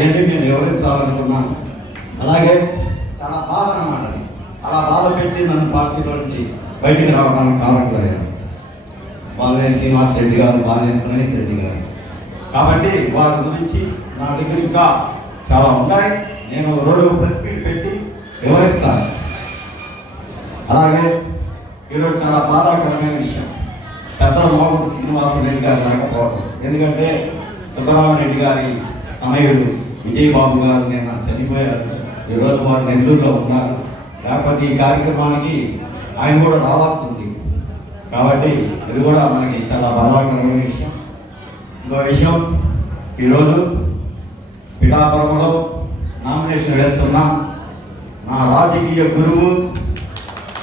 అవన్నీ మేము వివరించాలనుకున్నాం. అలాగే చాలా బాధ అన్నమాట. అలా బాధ పెట్టి నన్ను పార్టీలో నుంచి బయటికి రావడానికి కారణమయ్యారు బాలినేని శ్రీనివాస్ రెడ్డి గారు, బాలినేని ప్రణీత్ రెడ్డి గారు. కాబట్టి వారి గురించి నా దగ్గర ఇంకా చాలా ఉన్నాయి. నేను 2 ప్రెస్ మీట్ పెట్టి వివరిస్తాను. అలాగే ఈరోజు చాలా బాధాకరమైన విషయం, పెద్దల మోహన్ శ్రీనివాసరెడ్డి గారు లేకపోవడం. ఎందుకంటే సుబ్బరామరెడ్డి గారి తనయుడు విజయబాబు గారు నేను చనిపోయారు. ఈరోజు వారు నెల్లూరులో ఉన్నారు. లేకపోతే ఈ కార్యక్రమానికి ఆయన కూడా రావాల్సింది. కాబట్టి ఇది కూడా మనకి చాలా బాధాకరమైన విషయం. ఇంకో విషయం, ఈరోజు పిఠాపురంలో నామినేషన్ వేస్తున్నాం. నా రాజకీయ గురువు,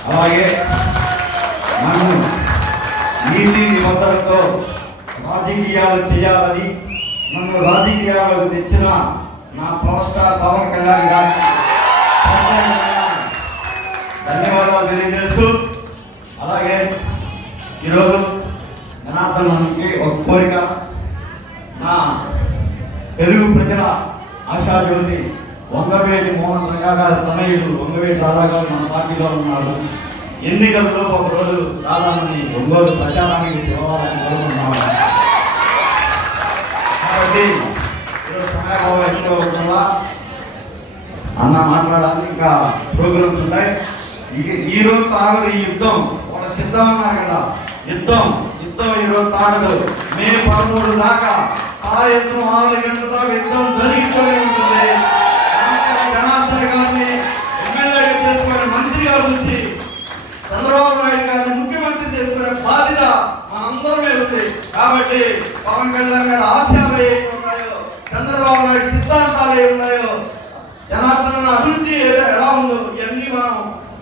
అలాగే నన్ను నీతి నిబంధనలతో రాజకీయాలు చేయాలని నన్ను రాజకీయాలకు తెచ్చిన నా పవర్ స్టార్ పవన్ కళ్యాణ్ గారికి ధన్యవాదాలు తెలియజేస్తూ, అలాగే ఈరోజు జనార్దనానికి ఒక కోరిక, నా తెలుగు ప్రజల ఆశాజ్యోతి వంగవేటి మోహన్ రంగా గారు తనయుడు వంగవేటి రాధా గారు మన పార్టీలో ఉన్నారు. ఎన్నికల్లో ఒకరోజు రాధాని ఒంగోలు ప్రచారానికి పిలవాలని కోరుకుంటున్నాము. కాబట్టి ఈరోజు సమయాభావం ఎక్కువ అవుతుందా అన్న మాట్లాడాలి, ఇంకా ప్రోగ్రామ్స్ ఉంటాయి. ఈరోజు తాగదు ఈ యుద్ధం, వాళ్ళ సిద్ధం అన్నారు కదా, యుద్ధం ఈరోజు తాగదు. మే 13 దాకా ఆ యుద్ధం 6 గంటల దాకా యుద్ధం జరిగిపోయి ఉంటుంది. జనార్దన్ గారిని ఎమ్మెల్యేగా చేసుకునే మంత్రిగా ఉంచి చంద్రబాబు నాయుడు గారిని ముఖ్యమంత్రి చేసుకునే బాధ్యత మనందరం మీద ఉంది. కాబట్టి పవన్ కళ్యాణ్ గారి ఆశయాలు ఏమి ఉన్నాయో, చంద్రబాబు నాయుడు సిద్ధాంతాలు ఏమి ఉన్నాయో, జనార్దన్ అభివృద్ధి ఎలా ఉందో ఇవన్నీ మనం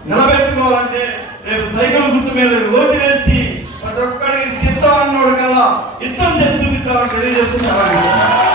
నిలబెట్టుకోవాలంటే రేపు సైకిల్ గుర్తు మీద ఓటు వేసి ప్రతి ఒక్కరికి సిద్ధం అన్నోడు కల్లా యుద్ధం చేసి చూపిద్దామని తెలియజేస్తున్నారు.